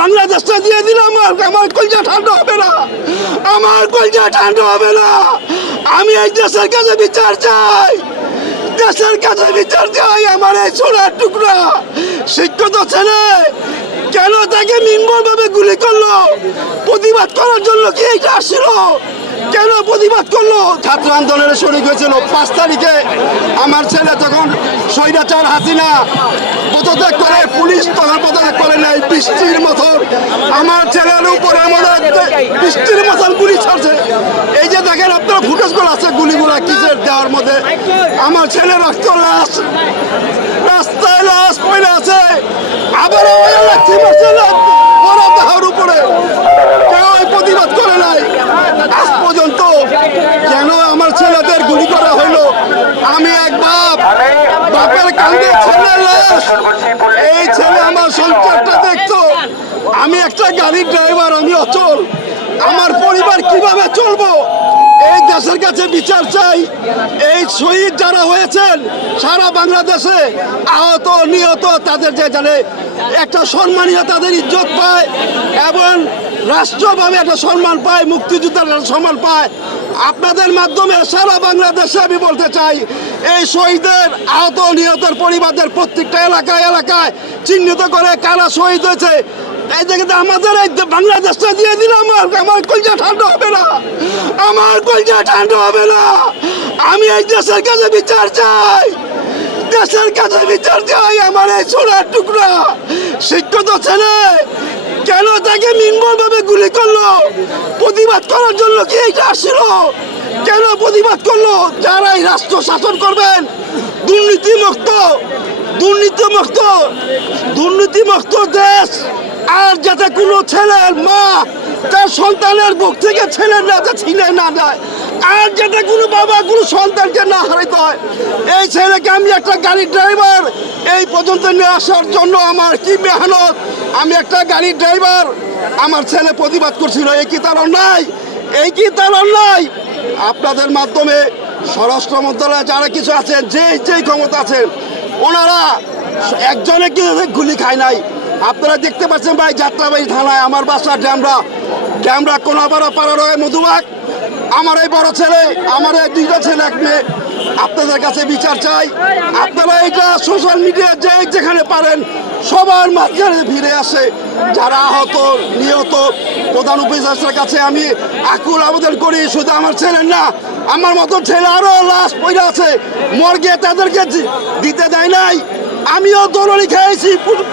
বাংলাদেশটা দিয়ে দিলাম, আমার কলজা ঠান্ডা হবে না, আমার কলজা ঠান্ডা হবে না। আমি এই দেশের কাছে বিচার চাই, দেশের কাছে বিচার চাই। আমার এই সোনার টুকরা শিক্ষিত ছেলে কেন তাকে নির্মমভাবে গুলি করলো? প্রতিবাদ করার জন্য কি এইটা আসছিল? কেন প্রতিবাদ করলো? ছাত্র আন্দোলনে শরিক হয়েছিল 5 তারিখে। আমার ছেলে তখন স্বৈরাচার হাসিনা পদত্যাগ করে, পুলিশ তখন পদত্যাগ করে নাই। বৃষ্টির মতন আমার ছেলের উপরে বৃষ্টির মতন গুলি ছাড়ছে। এই যে দেখেন আপনার ফুটেজগুলো আছে, গুলিগুলা কিসের দেওয়ার মধ্যে। আমার ছেলে রক্ত লাশ, রাস্তায় লাশ পড়ে আছে। আবারও উপরে কেউ প্রতিবাদ করে নাই আজ পর্যন্ত। কেন আমার ছেলেদের গুলি করা হইলো? আমি এক বাপের কান্দে ছেলের লাশ। এই ছেলে আমার সংসারটা দেখতো। আমি একটা গাড়ির ড্রাইভার, আমি অচল। আমার পরিবার কিভাবে চলবো? এই দেশের কাছে বিচার চাই। এই শহীদ যারা হয়েছেন সারা বাংলাদেশে, আহত নিহত, তাদের যে জানে একটা সম্মানীয় তাদের ইজ্জত পায় এবং রাষ্ট্রভাবে একটা সম্মান পায়, মুক্তিযোদ্ধার সম্মান পায়। আপনাদের মাধ্যমে সারা বাংলাদেশে আমি বলতে চাই, এই শহীদের আহত নিহতের পরিবারদের প্রত্যেকটা এলাকায় এলাকায় চিহ্নিত করে কারা শহীদ হয়েছে। এই দেখে আমাদের এই বাংলাদেশটা দিয়ে দিলাম, আমার কলজা ঠান্ডা হবে না, আমার কলজা ঠান্ডা হবে না। আমি এই দেশের কাছে বিচার চাই, দেশের কাছে বিচার চাই। আমার এই সোনার টুকরা শিক্ষিত ছেলে কেন তাকে নির্মমভাবে গুলি করলো? প্রতিবাদ করার জন্য কি এইটা আসছিল? কেন প্রতিবাদ করলো? যারা এই রাষ্ট্র শাসন করবেন দুর্নীতিমুক্ত, দুর্নীতিমুক্ত, দুর্নীতিমুক্ত দেশ। আর যাতে কোনো ছেলের মা তার সন্তানের বুক থেকে ছেলের রাজা ছিনে না যায়, আর যাতে কোনো বাবা কোনো সন্তানকে না হারাইতে হয়। এই ছেলেকে আমি একটা গাড়ির ড্রাইভার, এই পর্যন্ত নিয়ে আসার জন্য আমার কি মেহনত। আমি একটা গাড়ির ড্রাইভার, আমার ছেলে প্রতিবাদ করছিল। এই কি তার অন্যায়? এই কি তার অন্যায়? আপনাদের মাধ্যমে স্বরাষ্ট্র মন্ত্রণালয়ে যারা কিছু আছেন, যেই ক্ষমতা আছেন, ওনারা একজনে কি গুলি খায় নাই। আপনারা দেখতে পাচ্ছেন ভাই, যাত্রাবাড়ি থানায় আমার বাসা ড্যামরা কোনাপাড়া পাড়ারগাঁও মধুবাগ। আমার এই বড় ছেলে, আমার এই 2টা ছেলে, এক মেয়ে। আপনাদের কাছে বিচার চাই। আপনারা এটা সোশ্যাল মিডিয়া যেখানে পারেন সবার মাঝখানে ভিড়ে আসে। যারা আহত নিহত প্রধান উপদেষ্টার কাছে আমি আকুল আবেদন করি, শুধু আমার ছেলের না, আমার মতো ছেলে আরো লাশ পড়ে আছে মর্গে, তাদেরকে দিতে দেয় নাই। আমিও দৌড়ি খেয়েছি,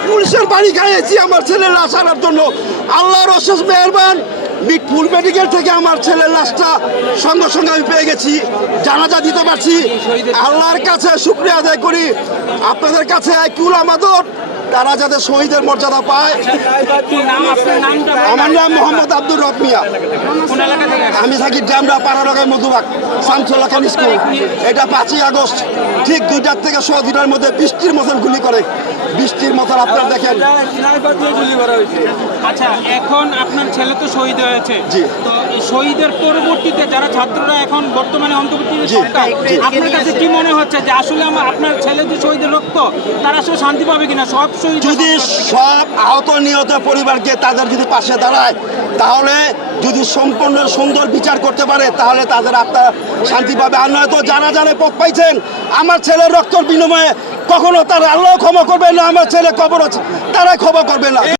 পুলিশের বাড়ি খাইয়েছি আমার ছেলের লাশ আনার জন্য। আল্লাহর অশেষ মেহেরবান, ফুল মেডিকেল থেকে আমার ছেলের লাশটা সঙ্গে সঙ্গে আমি পেয়ে গেছি, জানাজা দিতে পারছি। আল্লাহর কাছে শুকরিয়া আদায় করি। আপনাদের কাছে আকুল আবেদন, তারা যাতে শহীদের মর্যাদা পায়। আমার নাম মোহাম্মদ আব্দুর রব মিয়া। আমি থাকি ড্যামরা পাড়ারগাঁও মধুবাগ, শামসুল্লাহ খান স্কুল। এটা 5ই আগস্ট ঠিক 2টার থেকে 2:30টার মধ্যে বৃষ্টির মতন গুলি করে, বৃষ্টির মতন আপনারা দেখেন। আচ্ছা, এখন আপনার ছেলে তো শহীদ হয়েছে, তো শহীদের পরবর্তীতে যারা ছাত্ররা এখন বর্তমানে অন্তর্বর্তী সরকার, আপনার কাছে কি মনে হচ্ছে যে আসলে আপনার ছেলে যে শহীদের রক্ত, তারা আসলে শান্তি পাবে কিনা? সব শহীদ যদি সব আহত নিহত পরিবারকে তাদের যদি পাশে দাঁড়ায়, তাহলে যদি সম্পূর্ণ সুন্দর বিচার করতে পারে, তাহলে তাদের আত্মা শান্তি পাবে। আর নয়তো যারা যারা পথ পাইছেন আমার ছেলের রক্তর বিনিময়ে, কখনো তারা আল্লাহ ক্ষমা করবে না, আমার ছেলে কবর আছে তারা ক্ষমা করবে না।